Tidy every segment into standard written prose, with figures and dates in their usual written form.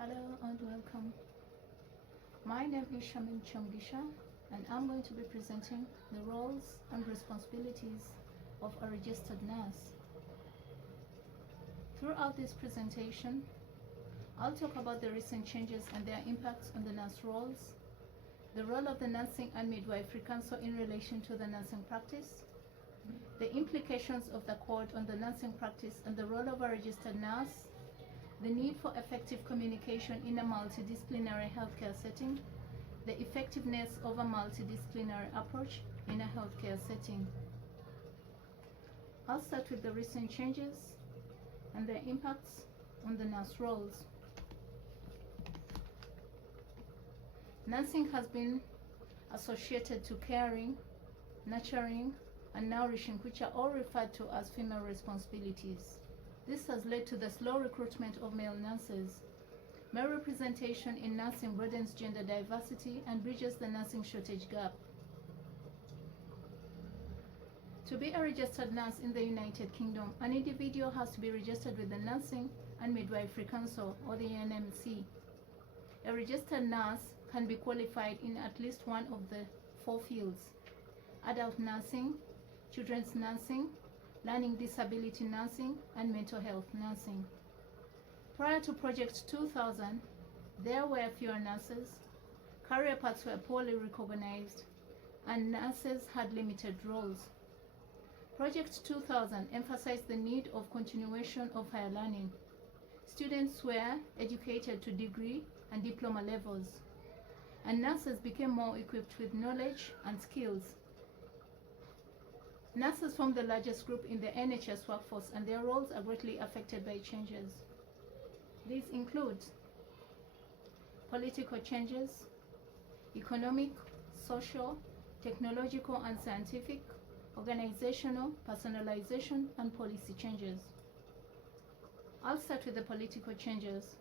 Hello and welcome. My name is Shamin Chamgisha and I'm going to be presenting the roles and responsibilities of a registered nurse. Throughout this presentation, I'll talk about the recent changes and their impacts on the nurse roles, the role of the Nursing and Midwifery Council in relation to the nursing practice, the implications of the court on the nursing practice and the role of a registered nurse, the need for effective communication in a multidisciplinary healthcare setting, the effectiveness of a multidisciplinary approach in a healthcare setting. I'll start with the recent changes and their impacts on the nurse roles. Nursing has been associated to caring, nurturing, and nourishing, which are all referred to as female responsibilities. This has led to the slow recruitment of male nurses. Male representation in nursing broadens gender diversity and bridges the nursing shortage gap. To be a registered nurse in the United Kingdom, an individual has to be registered with the Nursing and Midwifery Council, or the NMC. A registered nurse can be qualified in at least one of the 4 fields: adult nursing, children's nursing, learning disability nursing, and mental health nursing. Prior to Project 2000, there were fewer nurses, career paths were poorly recognized, and nurses had limited roles. Project 2000 emphasized the need of continuation of higher learning. Students were educated to degree and diploma levels, and nurses became more equipped with knowledge and skills. Nurses form the largest group in the NHS workforce, and their roles are greatly affected by changes. These include political changes, economic, social, technological and scientific, organizational, personalization, and policy changes. I'll start with the political changes.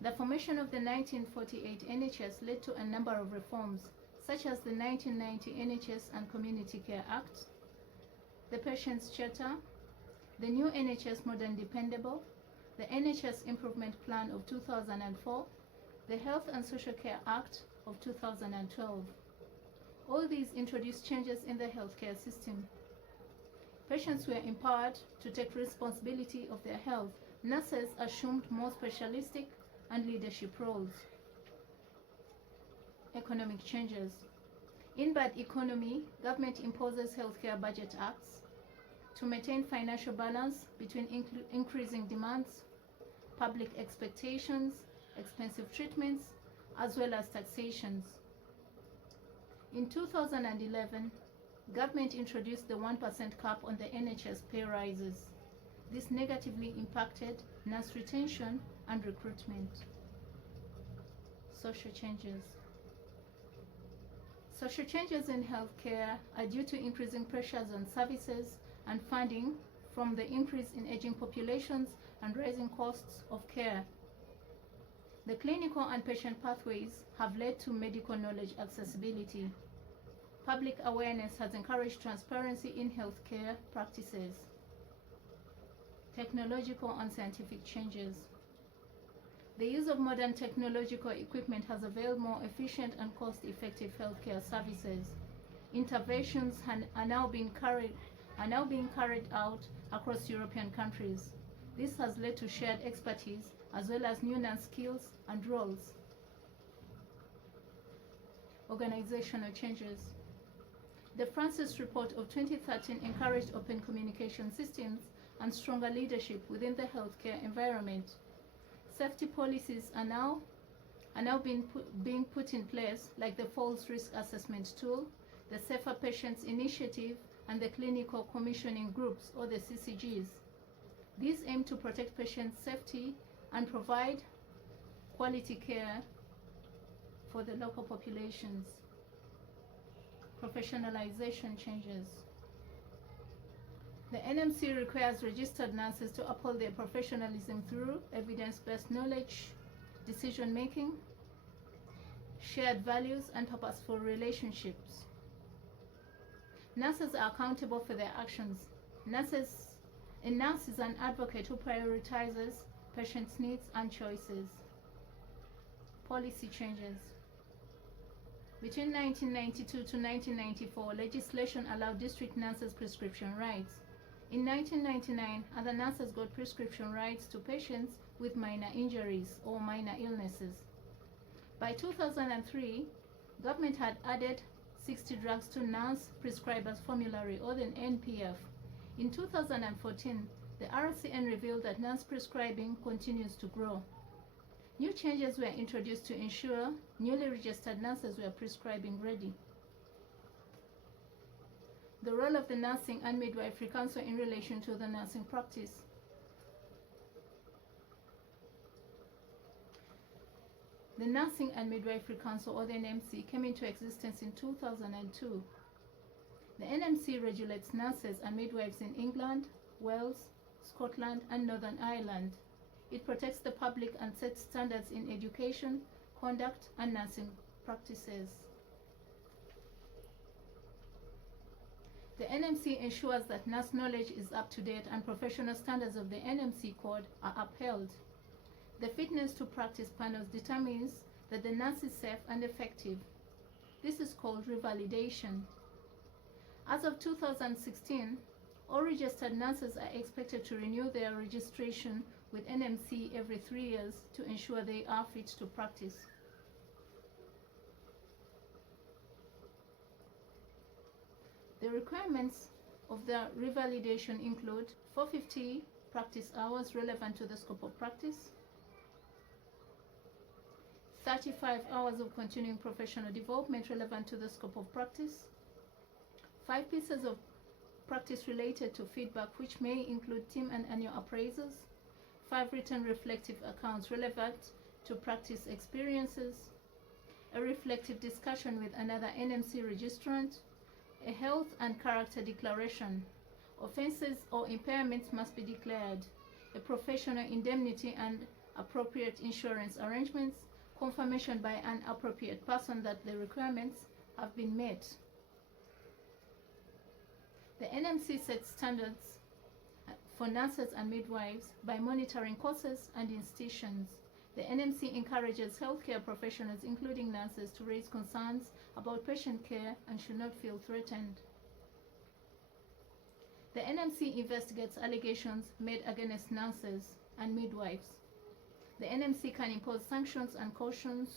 The formation of the 1948 NHS led to a number of reforms, such as the 1990 NHS and Community Care Act, the Patients' Charter, the new NHS Modern Dependable, the NHS Improvement Plan of 2004, the Health and Social Care Act of 2012. All these introduced changes in the healthcare system. Patients were empowered to take responsibility of their health. Nurses assumed more specialistic and leadership roles. Economic changes. In bad economy, government imposes healthcare budget acts to maintain financial balance between increasing demands, public expectations, expensive treatments, as well as taxations. In 2011, government introduced the 1% cap on the NHS pay rises. This negatively impacted nurse retention and recruitment. Social changes. Social changes in healthcare are due to increasing pressures on services and funding from the increase in aging populations and rising costs of care. The clinical and patient pathways have led to medical knowledge accessibility. Public awareness has encouraged transparency in healthcare practices. Technological and scientific changes. The use of modern technological equipment has availed more efficient and cost-effective healthcare services. Interventions are now being carried out across European countries. This has led to shared expertise as well as new nurse skills and roles. Organizational changes. The Francis Report of 2013 encouraged open communication systems and stronger leadership within the healthcare environment. Safety policies are now being put in place, like the False Risk Assessment Tool, the Safer Patients Initiative, and the Clinical Commissioning Groups, or the CCGs. These aim to protect patient safety and provide quality care for the local populations. Professionalization changes. The NMC requires registered nurses to uphold their professionalism through evidence-based knowledge, decision-making, shared values, and purposeful relationships. Nurses are accountable for their actions. A nurse is an advocate who prioritizes patients' needs and choices. Policy changes. Between 1992 to 1994, legislation allowed district nurses prescription rights. In 1999, other nurses got prescription rights to patients with minor injuries or minor illnesses. By 2003, government had added 60 drugs to Nurse Prescribers Formulary, or the NPF. In 2014, the RCN revealed that nurse prescribing continues to grow. New changes were introduced to ensure newly registered nurses were prescribing ready. The role of the Nursing and Midwifery Council in relation to the nursing practice. The Nursing and Midwifery Council, or the NMC, came into existence in 2002. The NMC regulates nurses and midwives in England, Wales, Scotland, and Northern Ireland. It protects the public and sets standards in education, conduct, and nursing practices. The NMC ensures that nurse knowledge is up to date and professional standards of the NMC code are upheld. The fitness to practice panels determines that the nurse is safe and effective. This is called revalidation. As of 2016, all registered nurses are expected to renew their registration with NMC every 3 years to ensure they are fit to practice. The requirements of the revalidation include 450 practice hours relevant to the scope of practice, 35 hours of continuing professional development relevant to the scope of practice, 5 pieces of practice related to feedback which may include team and annual appraisals, 5 written reflective accounts relevant to practice experiences, a reflective discussion with another NMC registrant, a health and character declaration. Offenses or impairments must be declared, a professional indemnity and appropriate insurance arrangements, confirmation by an appropriate person that the requirements have been met. The NMC sets standards for nurses and midwives by monitoring courses and institutions. The NMC encourages healthcare professionals, including nurses, to raise concerns about patient care and should not feel threatened. The NMC investigates allegations made against nurses and midwives. The NMC can impose sanctions and cautions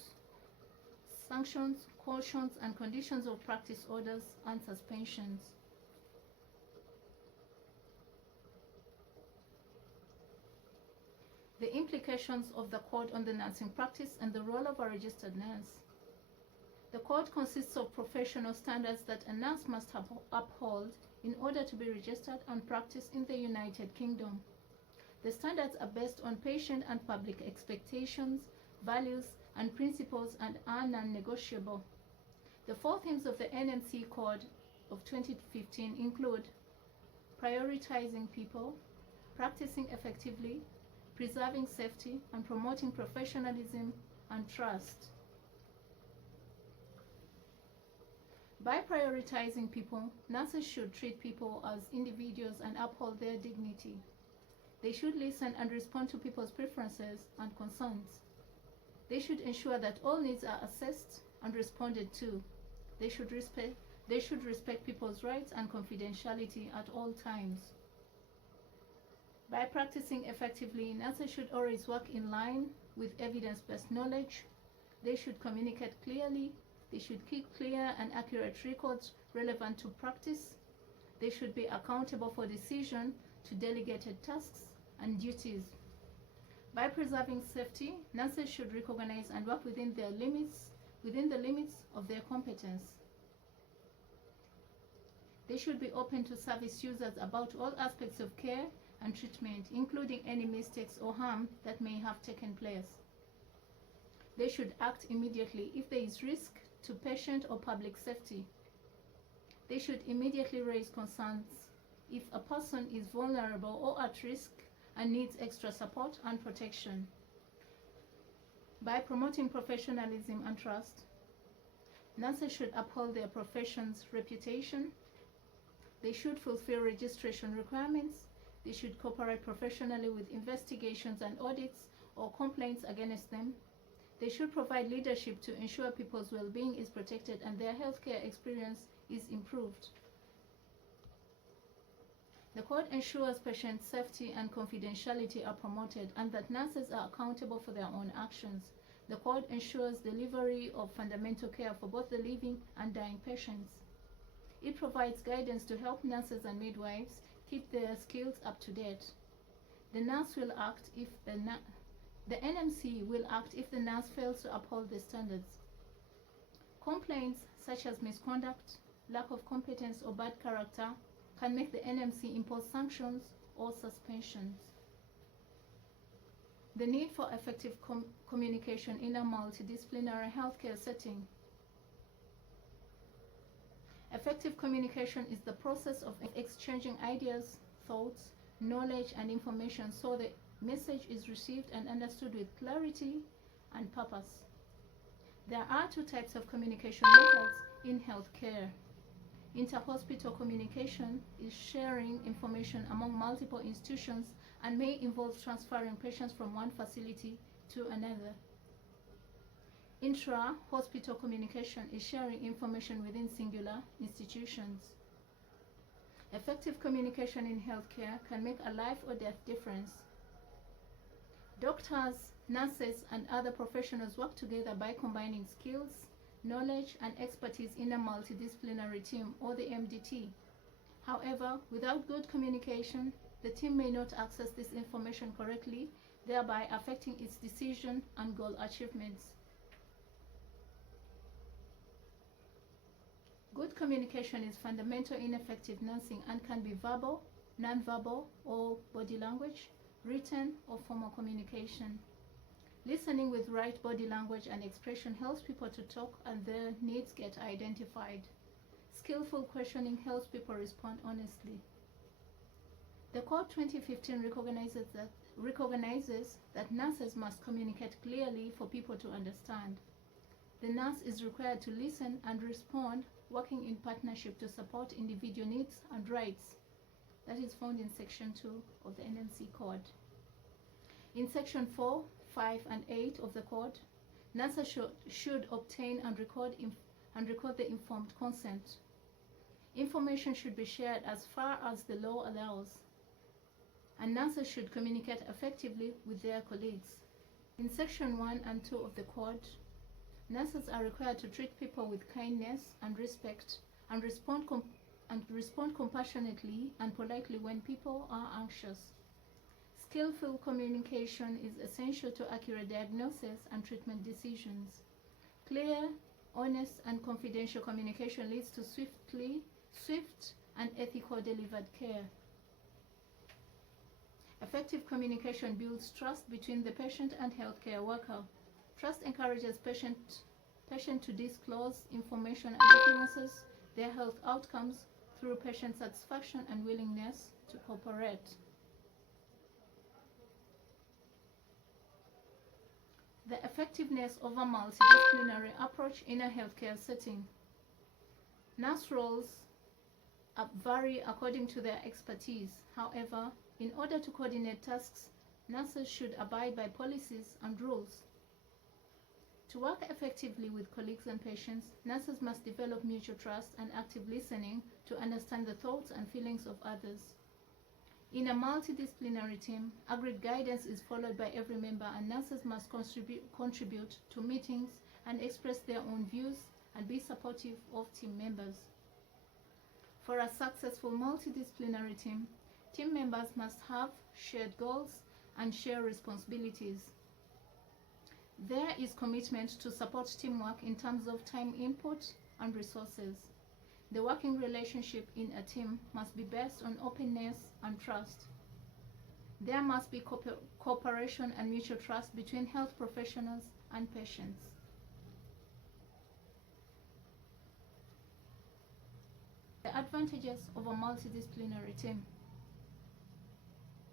and conditions of practice orders and suspensions. The implications of the code on the nursing practice and the role of a registered nurse. The code consists of professional standards that a nurse must uphold in order to be registered and practice in the United Kingdom. The standards are based on patient and public expectations, values, and principles and are non-negotiable. The 4 themes of the NMC Code of 2015 include prioritizing people, practicing effectively, preserving safety, and promoting professionalism and trust. By prioritizing people, nurses should treat people as individuals and uphold their dignity. They should listen and respond to people's preferences and concerns. They should ensure that all needs are assessed and responded to. They should respect people's rights and confidentiality at all times. By practicing effectively, nurses should always work in line with evidence-based knowledge. They should communicate clearly. They should keep clear and accurate records relevant to practice. They should be accountable for decision to delegated tasks and duties. By preserving safety, nurses should recognize and work within the limits of their competence. They should be open to service users about all aspects of care and treatment, including any mistakes or harm that may have taken place. They should act immediately if there is risk to patient or public safety. They should immediately raise concerns if a person is vulnerable or at risk and needs extra support and protection. By promoting professionalism and trust, nurses should uphold their profession's reputation. They should fulfill registration requirements. They should cooperate professionally with investigations and audits or complaints against them. They should provide leadership to ensure people's well-being is protected and their healthcare experience is improved. The code ensures patient safety and confidentiality are promoted and that nurses are accountable for their own actions. The code ensures delivery of fundamental care for both the living and dying patients. It provides guidance to help nurses and midwives keep their skills up to date. The nurse will act if the NMC will act if the nurse fails to uphold the standards. Complaints such as misconduct, lack of competence, or bad character can make the NMC impose sanctions or suspensions. The need for effective communication in a multidisciplinary healthcare setting. Effective communication is the process of exchanging ideas, thoughts, knowledge, and information so the message is received and understood with clarity and purpose. There are two types of communication methods in healthcare. Interhospital communication is sharing information among multiple institutions and may involve transferring patients from one facility to another. Intra-hospital communication is sharing information within singular institutions. Effective communication in healthcare can make a life or death difference. Doctors, nurses, and other professionals work together by combining skills, knowledge, and expertise in a multidisciplinary team, or the MDT. However, without good communication, the team may not access this information correctly, thereby affecting its decision and goal achievements. Good communication is fundamental in effective nursing and can be verbal, non-verbal, or body language, written, or formal communication. Listening with right body language and expression helps people to talk and their needs get identified. Skillful questioning helps people respond honestly. The Code 2015 recognizes that nurses must communicate clearly for people to understand. The nurse is required to listen and respond, working in partnership to support individual needs and rights. That is found in Section 2 of the NMC Code. In Section 4, 5, and 8 of the Code, nurses should obtain and record the informed consent. Information should be shared as far as the law allows, and nurses should communicate effectively with their colleagues. In Section 1 and 2 of the Code, nurses are required to treat people with kindness and respect and respond compassionately and politely when people are anxious. Skillful communication is essential to accurate diagnosis and treatment decisions. Clear, honest, and confidential communication leads to swift and ethical delivered care. Effective communication builds trust between the patient and healthcare worker. Trust encourages patient to disclose information and influences their health outcomes through patient satisfaction and willingness to cooperate. The effectiveness of a multidisciplinary approach in a healthcare setting. Nurse roles vary according to their expertise. However, in order to coordinate tasks, nurses should abide by policies and rules. To work effectively with colleagues and patients, nurses must develop mutual trust and active listening to understand the thoughts and feelings of others. In a multidisciplinary team, agreed guidance is followed by every member, and nurses must contribute to meetings and express their own views and be supportive of team members. For a successful multidisciplinary team, team members must have shared goals and share responsibilities. There is commitment to support teamwork in terms of time input and resources. The working relationship in a team must be based on openness and trust. There must be cooperation and mutual trust between health professionals and patients. The advantages of a multidisciplinary team.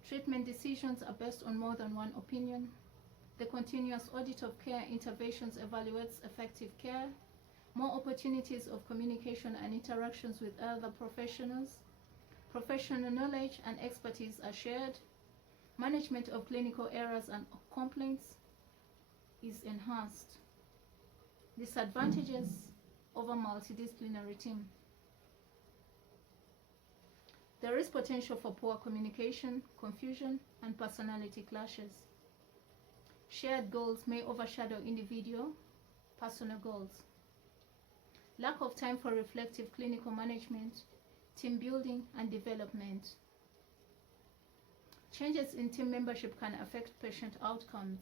Treatment decisions are based on more than one opinion. The continuous audit of care interventions evaluates effective care. More opportunities of communication and interactions with other professionals. Professional knowledge and expertise are shared. Management of clinical errors and complaints is enhanced. Disadvantages over multidisciplinary team. There is potential for poor communication, confusion, and personality clashes. Shared goals may overshadow individual, personal goals. Lack of time for reflective clinical management, team building, and development. Changes in team membership can affect patient outcomes.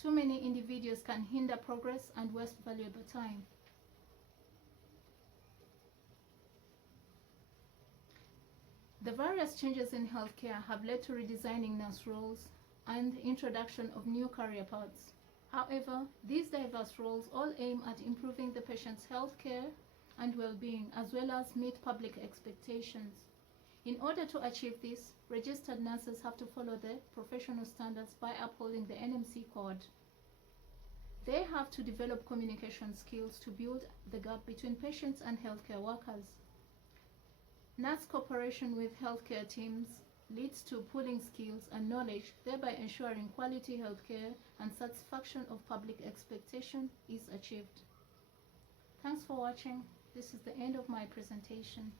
Too many individuals can hinder progress and waste valuable time. The various changes in healthcare have led to redesigning nurse roles and introduction of new career paths. However, these diverse roles all aim at improving the patient's healthcare and well-being, as well as meet public expectations. In order to achieve this, registered nurses have to follow the professional standards by upholding the NMC code. They have to develop communication skills to build the gap between patients and healthcare workers. Nurse cooperation with healthcare teams leads to pooling skills and knowledge, thereby ensuring quality healthcare and satisfaction of public expectation is achieved. Thanks for watching. This is the end of my presentation.